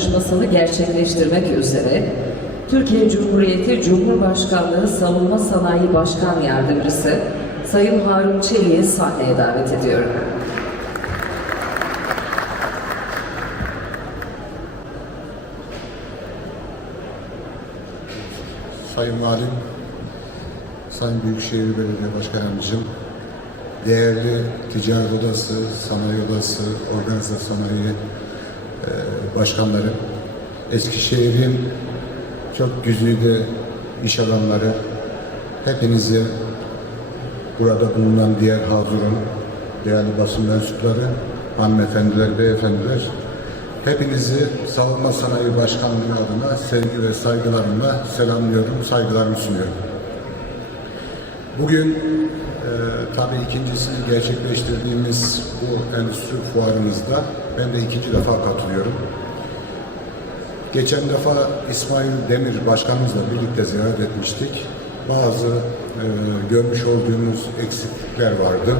Anlaşması'nı gerçekleştirmek üzere Türkiye Cumhuriyeti Cumhurbaşkanlığı Savunma Sanayi Başkan Yardımcısı Sayın Harun Çelik'i sahneye davet ediyorum. Sayın Valim, Sayın Büyükşehir Belediye Başkan Yardımcım, değerli Ticaret Odası, Sanayi Odası, Organize Sanayi Başkanları, Eskişehir'in çok güzide iş adamları, hepinizi burada bulunan diğer hazırın, değerli basın mensupları, hanımefendiler, beyefendiler, hepinizi Savunma Sanayi Başkanlığı adına sevgi ve saygılarımla selamlıyorum, saygılarımı sunuyorum. Bugün e, tabii ikincisini gerçekleştirdiğimiz bu endüstri fuarımızda ben de ikinci defa katılıyorum. Geçen defa İsmail Demir Başkanımızla birlikte ziyaret etmiştik. Bazı e, görmüş olduğumuz eksiklikler vardı.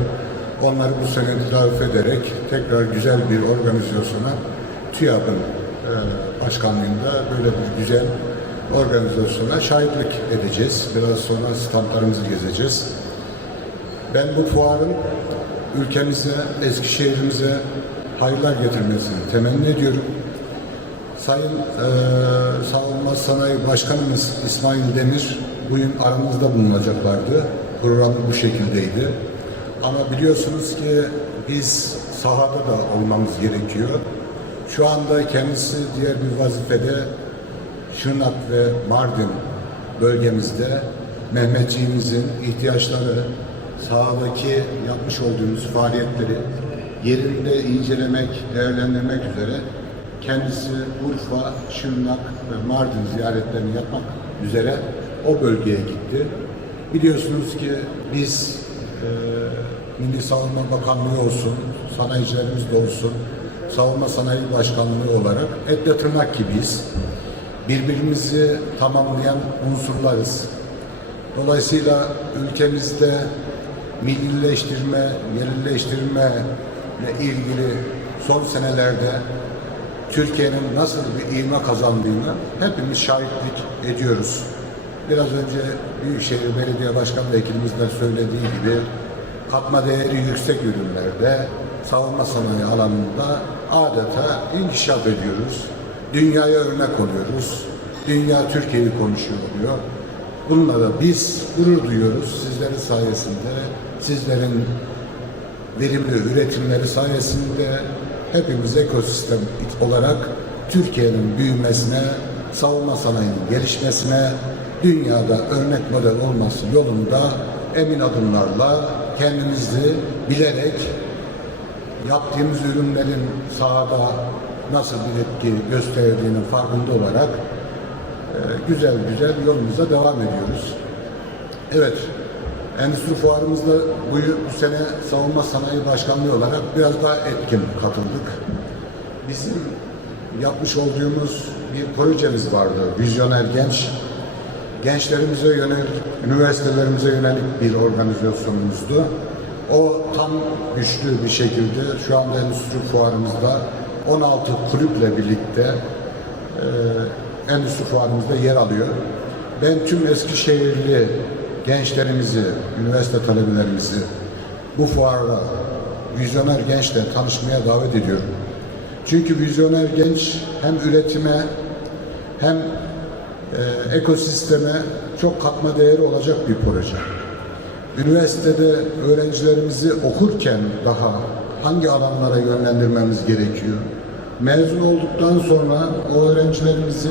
Onları bu sene telafi ederek tekrar güzel bir organizasyona TÜYAP'ın e, başkanlığında böyle bir güzel organizasyona şahitlik edeceğiz. Biraz sonra standlarımızı gezeceğiz. Ben bu fuarın ülkemize, Eskişehir'imize hayırlar getirmesini temenni ediyorum. Sayın e, Savunma Sanayi Başkanımız İsmail Demir bugün aramızda bulunacaklardı. Program bu şekildeydi. Ama biliyorsunuz ki biz sahada da olmamız gerekiyor. Şu anda kendisi diğer bir vazifede Şırnak ve Mardin bölgemizde Mehmetçiğimizin ihtiyaçları, sahadaki yapmış olduğumuz faaliyetleri yerinde incelemek, değerlendirmek üzere kendisi Urfa, Şırnak ve Mardin ziyaretlerini yapmak üzere o bölgeye gitti. Biliyorsunuz ki biz e, Milli Savunma Bakanlığı olsun, sanayicilerimiz de olsun, Savunma Sanayi Başkanlığı olarak etle tırnak gibiyiz. Birbirimizi tamamlayan unsurlarız. Dolayısıyla ülkemizde millileştirme, yerleştirme ile ilgili son senelerde Türkiye'nin nasıl bir ivme kazandığını hepimiz şahitlik ediyoruz. Biraz önce Büyükşehir Belediye Başkan Vekilimizin de söylediği gibi katma değeri yüksek ürünlerde savunma sanayi alanında adeta inkişaf ediyoruz. Dünyaya örnek oluyoruz. Dünya Türkiye'yi konuşuyor oluyor. Bununla da biz gurur duyuyoruz sizlerin sayesinde, sizlerin verimli üretimleri sayesinde hepimiz ekosistem olarak Türkiye'nin büyümesine, savunma sanayinin gelişmesine, dünyada örnek model olması yolunda emin adımlarla kendimizi bilerek yaptığımız ürünlerin sahada nasıl bir etki gösterdiğinin farkında olarak e, güzel güzel yolumuza devam ediyoruz. Evet, Endüstri Fuarımızda bu, bu sene Savunma Sanayi Başkanlığı olarak biraz daha etkin katıldık. Bizim yapmış olduğumuz bir projemiz vardı, Vizyoner Genç. Gençlerimize yönelik, üniversitelerimize yönelik bir organizasyonumuzdu. O tam güçlü bir şekilde şu anda Endüstri Fuarımızda 16 kulüple birlikte e, Endüstri Fuarımızda yer alıyor. Ben tüm Eskişehirli gençlerimizi, üniversite talebelerimizi bu fuarla vizyoner gençle tanışmaya davet ediyorum. Çünkü vizyoner genç hem üretime hem e, ekosisteme çok katma değeri olacak bir proje. Üniversitede öğrencilerimizi okurken daha hangi alanlara yönlendirmemiz gerekiyor? Mezun olduktan sonra o öğrencilerimizi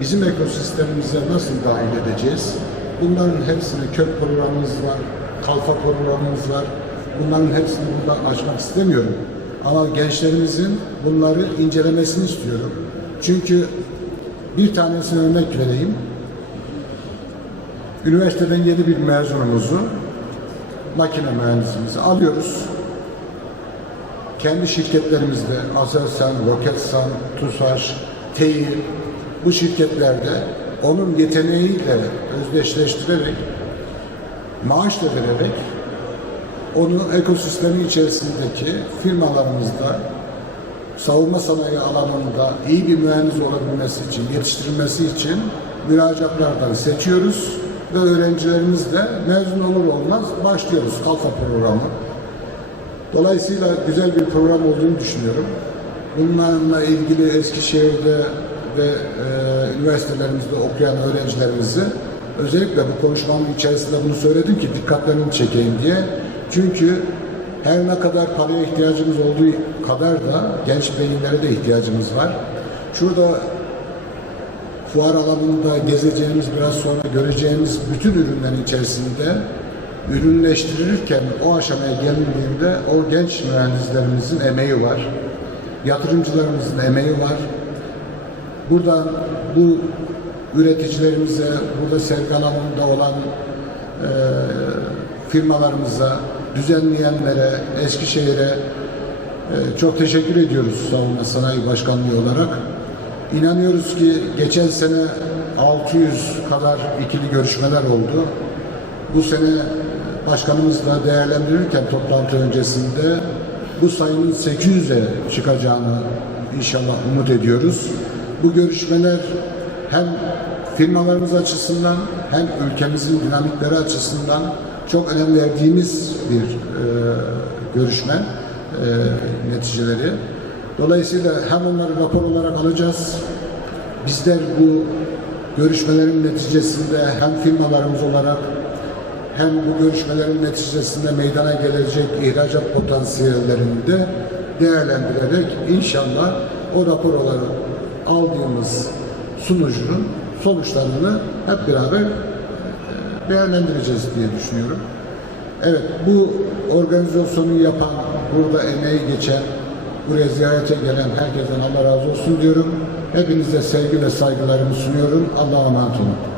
bizim ekosistemimize nasıl dahil edeceğiz? Bunların hepsini kök programımız var, kalfa programımız var. Bunların hepsini burada açmak istemiyorum. Ama gençlerimizin bunları incelemesini istiyorum. Çünkü bir tanesini örnek vereyim. Üniversiteden yeni bir mezunumuzu, makine mühendisimizi alıyoruz. Kendi şirketlerimizde Aselsan, Roketsan, TUSAŞ, TEİ bu şirketlerde onun yeteneğiyle özdeşleştirerek maaş da vererek onu ekosistemin içerisindeki firmalarımızda savunma sanayi alanında iyi bir mühendis olabilmesi için, yetiştirilmesi için müracaatlardan seçiyoruz ve öğrencilerimiz de mezun olur olmaz başlıyoruz Kalfa programı. Dolayısıyla güzel bir program olduğunu düşünüyorum. Bunlarla ilgili Eskişehir'de ve e, üniversitelerimizde okuyan öğrencilerimizi özellikle bu konuşmamın içerisinde bunu söyledim ki dikkatlerini çekeyim diye. Çünkü her ne kadar paraya ihtiyacımız olduğu kadar da genç beyinlere de ihtiyacımız var. Şurada fuar alanında gezeceğimiz, biraz sonra göreceğimiz bütün ürünlerin içerisinde ürünleştirilirken o aşamaya gelindiğinde o genç mühendislerimizin emeği var. Yatırımcılarımızın emeği var. Buradan bu üreticilerimize, burada sergi alanında olan e, firmalarımıza, düzenleyenlere, Eskişehir'e e, çok teşekkür ediyoruz Savunma Sanayi Başkanlığı olarak. İnanıyoruz ki geçen sene 600 kadar ikili görüşmeler oldu. Bu sene başkanımızla değerlendirirken toplantı öncesinde bu sayının 800'e çıkacağını inşallah umut ediyoruz. Bu görüşmeler hem firmalarımız açısından hem ülkemizin dinamikleri açısından çok önem verdiğimiz bir e, görüşme e, neticeleri. Dolayısıyla hem onları rapor olarak alacağız. Bizler bu görüşmelerin neticesinde hem firmalarımız olarak hem bu görüşmelerin neticesinde meydana gelecek ihracat potansiyellerini de değerlendirerek inşallah o rapor olarak aldığımız sunucunun sonuçlarını hep beraber e, değerlendireceğiz diye düşünüyorum. Evet, bu organizasyonu yapan, burada emeği geçen, buraya ziyarete gelen herkesten Allah razı olsun diyorum. Hepinize sevgi ve saygılarımı sunuyorum. Allah'a emanet olun.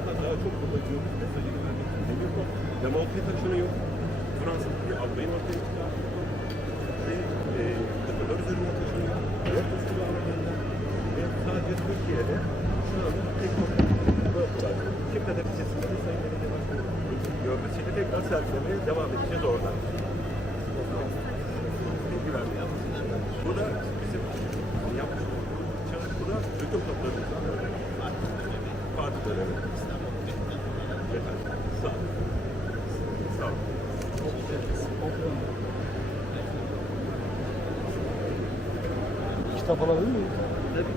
Bu toplarda daha çok kullanıyoruz. Mesajını vermek için demir top. Remolke taşınıyor. Fransa'da bir albayın ortaya çıkartıyor. Ve e, kadınlar üzerine taşınıyor. Dört üstü Anadolu'da. Ve sadece Türkiye'de şu anda tek nokta Çifteler ilçesinde de Sayın Belediye Başkanı görmesiyle tekrar sergilemeye devam edeceğiz oradan. Bilgi vermeye Bu da bizim yapmış olduğumuz çalışmada bütün toplarımızdan örnek. Kitap alabilir miyim? Tabii ki.